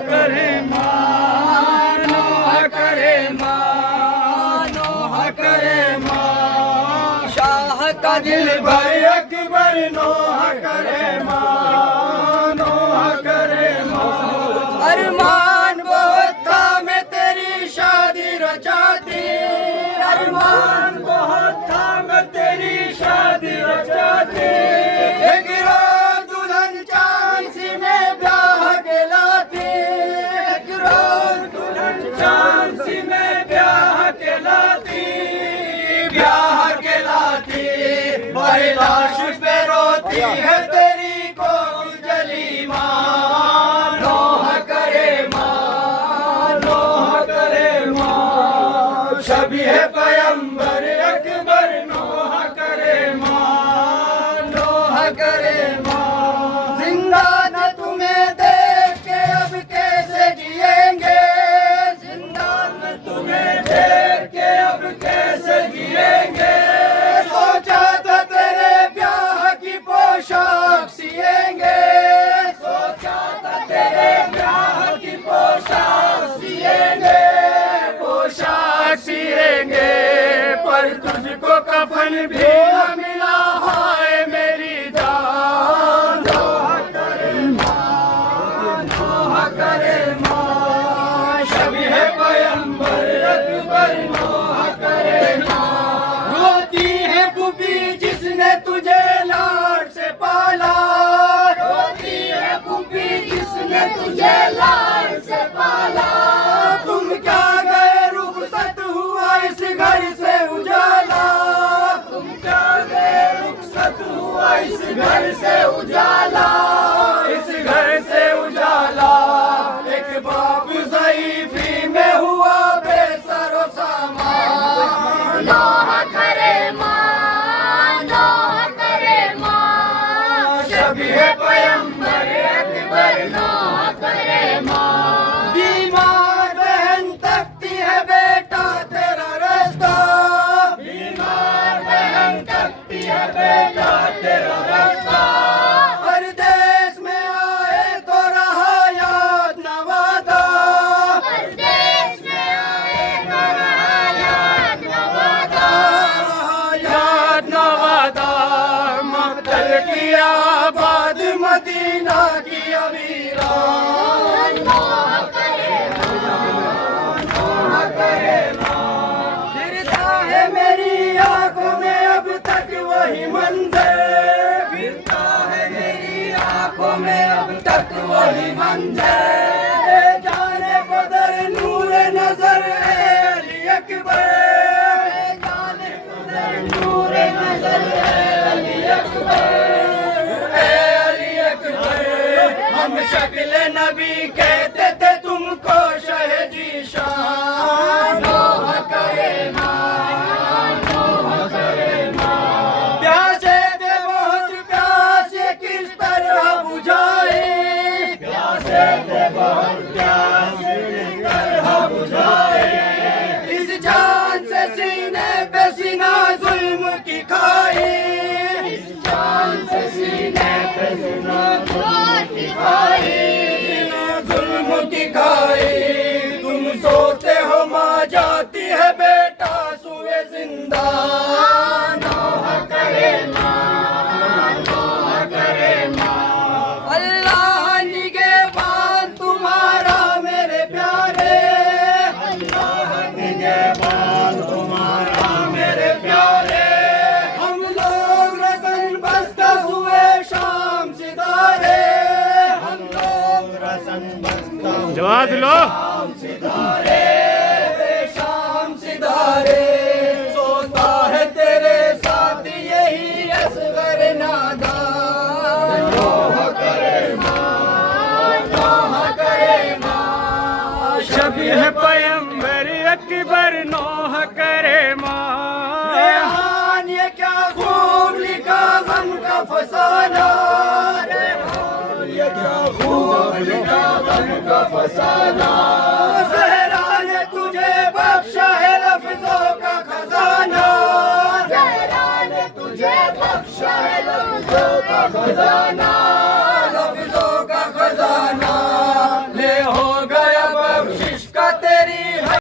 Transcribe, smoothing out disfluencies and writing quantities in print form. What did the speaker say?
करे माँ, नोहा करे माँ, नोहा करे माँ। शाह का दिल भाई अकबर नोहा करे माँ, नोहा करे माँ। अरमान बहुत था मैं तेरी शादी रचाती, अरमान बहुत था मैं तेरी शादी रचाती। एक रोज दुल्हन चांसी में ब्याह के लाती, एक रोज दुल्हन चांसी में ब्याह के लाती, ब्याह के लाती। भाई लाश पे रोती है तेरी को जली माँ, नोहा करे माँ, नोहा करे माँ। शबी है पैगंबर अकबर नोहा करे माँ, नोहा करे माँ। जिंदा न तुम्हें देख के अब कैसे जिएंगे, जिंदा न तुम्हें देख के अब कैसे जिएंगे। सोचा था तेरे ब्याह की पोशाक सिएंगे, सोचा था तेरे ब्याह की पोशाक सिएंगे, पोशाक सिएंगे। पर तुझको कफन भी न मिला, हाय मेरी जान। नोहा करे माँ, नोहा करे माँ। शबी है पैगंबर अकबर नोहा करे माँ। रोती है फूफी जिसने तुझे लाड से पाला, रोती है फूफी जिसने तुझे लाड से पाला। तुम क्या गए रुखसत हुआ इस घर से उजाला, तुम क्या गए रुखसत हुआ इस घर से उजाला, इस घर से उजाला। एक बाप ज़ईफ़ी में हुआ बेसरो सामान। नोहा करे माँ, नोहा करे माँ। शबी है पैगंबर अकबर नोहा करे माँ। बीमार बहन तकती है बेटा तेरा रास्ता, बीमार बहन तकती है बेटा तेरा रास्ता। परदेश में आए तो रहा याद न वादा, परदेश में आए तो रहा याद न वादा। रहा याद न वादा। मक्तल की आबाद मदीना की अमीरान। नोहा करे नोहा करे माँ। फिरता है मेरी आंखों में अब तक वही मंजर, फिरता है मेरी आंखों में अब तक वही मंजर। ए जाने बदर नूर नजर है अली अकबर, ए जाने बदर नूर नजर है अली अकबर, ए अली अकबर। हम शक्ल नबी कहते थे तुमको शह जी शान। नोहा करे माँ, नोहा करे माँ। प्यासे थे बहुत प्यासे किस तरह बुझाए, प्यासे थे बहुत प्यासे किस तरह बुझाए। इस जान से सीने पे सीना जुल्म की खाई, इस जान से सीने पे सीना जुल्म की खाई, सीना जुल्म की खाई। तुम सोते हो माँ जाती है बेटा सुए जिंदा। नोहा करे माँ, नोहा करे माँ। अल्लाह निगहबान तुम्हारा मेरे प्यारे, अल्लाह निगहबान तुम्हारा मेरे प्यारे। हम लोग रसन बस्ता हुए शाम सितारे, हम लोग रसन बस्ता जवाब लो। शाम सितारे, शाम सितारे। सोता है तेरे साथ यही असगर नादान। नोहा करे माँ, नोहा करे माँ। शबी है पैगंबर अकबर नोहा करे माँ। रेहान ये क्या खूब लिखा गम का फसाना, रेहान ये क्या खूब लिखा गम का फसाना। ज़हरा ने तुझे बख्शा है लफ्ज़ों का खजाना, ज़हरा ने तुझे बख्शा है लफ्ज़ों का खजाना।